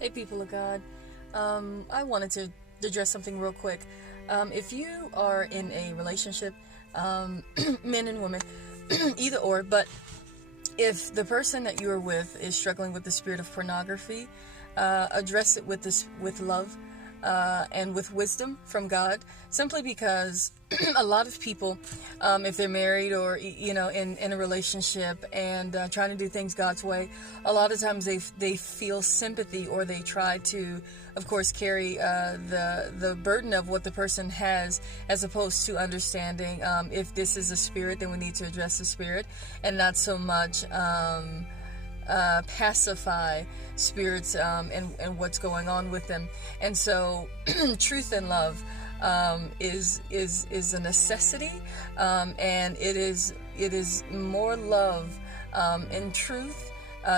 Hey, people of God. I wanted to address something real quick. If you are in a relationship, men and women, either or, but if the person that you are with is struggling with the spirit of pornography, address it with love and with wisdom from God. Simply because a lot of people, if they're married or in a relationship and trying to do things God's way, a lot of times they feel sympathy, or they try to, of course, carry the burden of what the person has, as opposed to understanding if this is a spirit, then we need to address the spirit, and not so much pacify spirits and what's going on with them. And so truth and love is a necessity, and it is more love and truth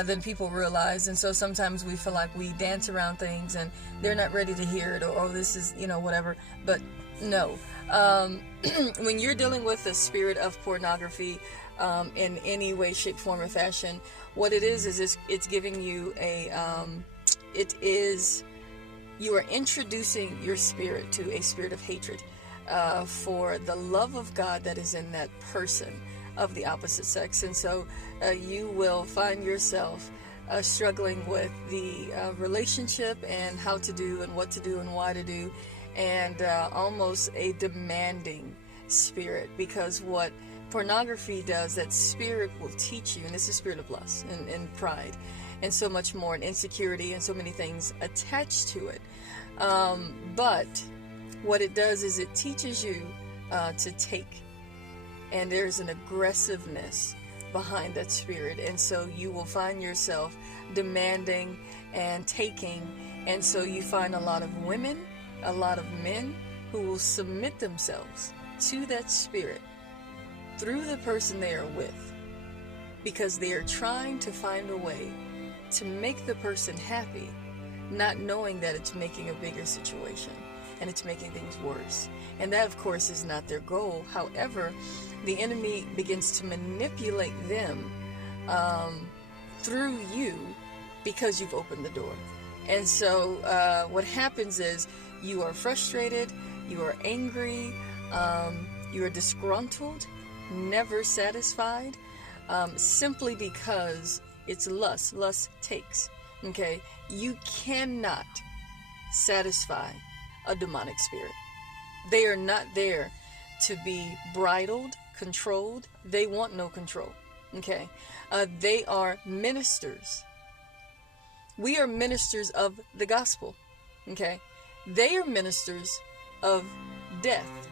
than people realize. And so sometimes we feel like we dance around things and they're not ready to hear it, or oh, this is whatever. But no, when you're dealing with the spirit of pornography in any way, shape, form, or fashion, what it is it's giving you you are introducing your spirit to a spirit of hatred for the love of God that is in that person of the opposite sex. And so you will find yourself struggling with the relationship and how to do and what to do and why to do, and almost a demanding spirit, because what pornography does, that spirit will teach you, and it's a spirit of lust and pride and so much more, and insecurity and so many things attached to it. But what it does is it teaches you to take, and there's an aggressiveness behind that spirit, and so you will find yourself demanding and taking, and so you find a lot of women, a lot of men who will submit themselves to that spirit through the person they are with, because they are trying to find a way to make the person happy, not knowing that it's making a bigger situation and it's making things worse. And that, of course, is not their goal. However, the enemy begins to manipulate them through you because you've opened the door. And so what happens is you are frustrated, you are angry, you are disgruntled, never satisfied, simply because it's lust. Lust takes. Okay? You cannot satisfy a demonic spirit. They are not there to be bridled, controlled. They want no control. Okay? They are ministers. We are ministers of the gospel. Okay? They are ministers of death.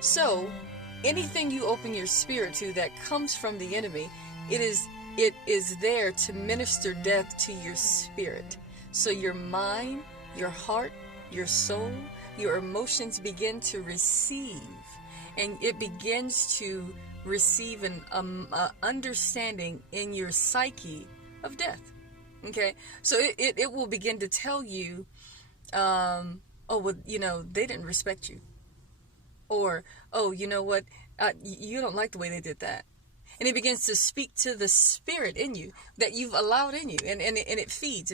So anything you open your spirit to that comes from the enemy, it is there to minister death to your spirit. So your mind, your heart, your soul, your emotions begin to receive, and it begins to receive an understanding in your psyche of death. Okay, so it will begin to tell you, oh, well, they didn't respect you. Or, oh, you know what? You don't like the way they did that. And it begins to speak to the spirit in you that you've allowed in you. And it feeds.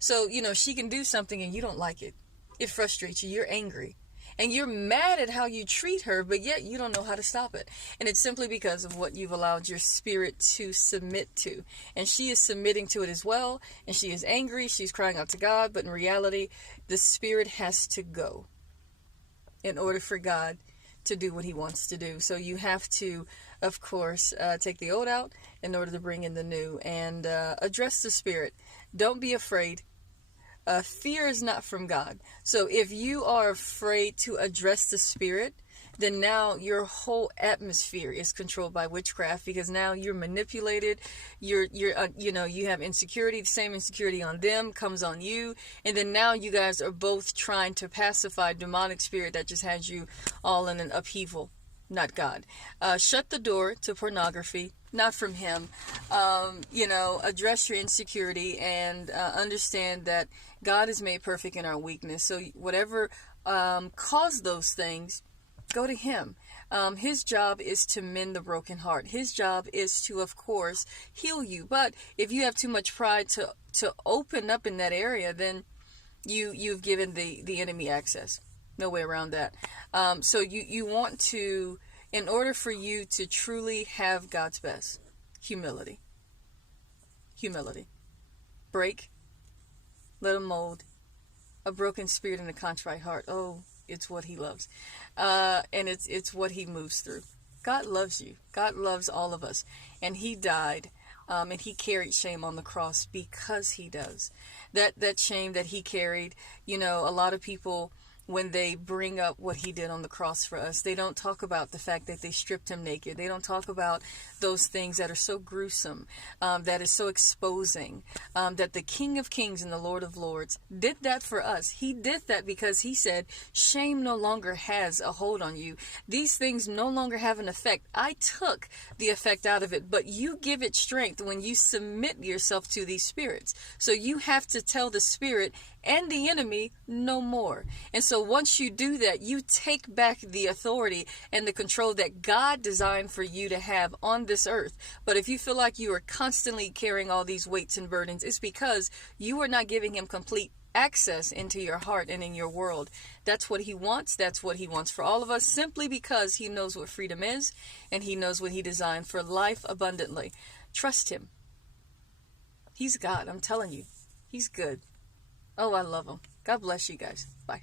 So, she can do something and you don't like it. It frustrates you. You're angry. And you're mad at how you treat her, but yet you don't know how to stop it. And it's simply because of what you've allowed your spirit to submit to. And she is submitting to it as well. And she is angry. She's crying out to God. But in reality, the spirit has to go in order for God to do what he wants to do. So you have to, of course, take the old out in order to bring in the new, and address the spirit. Don't be afraid. Fear is not from God. So if you are afraid to address the spirit, then now your whole atmosphere is controlled by witchcraft, because now you're manipulated. You have insecurity. The same insecurity on them comes on you, and then now you guys are both trying to pacify demonic spirit that just has you all in an upheaval. Not God. Shut the door to pornography, not from him. Address your insecurity and understand that God is made perfect in our weakness. So whatever caused those things, go to him. His job is to mend the broken heart. His job is to, of course, heal you. But if you have too much pride to open up in that area, then you've given the enemy access. No way around that. So you want to, in order for you to truly have God's best, humility. Break, let him mold. A broken spirit and a contrite heart. Oh, it's what he loves. And it's what he moves through. God loves you. God loves all of us. And he died, and he carried shame on the cross because he does. That shame that he carried, a lot of people, when they bring up what he did on the cross for us, they don't talk about the fact that they stripped him naked. They don't talk about those things that are so gruesome, that is so exposing, that the King of Kings and the Lord of Lords did that for us. He did that because he said, shame no longer has a hold on you. These things no longer have an effect. I took the effect out of it, but you give it strength when you submit yourself to these spirits. So you have to tell the spirit and the enemy no more. And so once you do that, you take back the authority and the control that God designed for you to have on this earth. But if you feel like you are constantly carrying all these weights and burdens, it's because you are not giving him complete access into your heart and in your world. That's what he wants. That's what he wants for all of us, simply because he knows what freedom is and he knows what he designed for life abundantly. Trust him. He's God. I'm telling you, he's good. Oh, I love him. God bless you guys. Bye.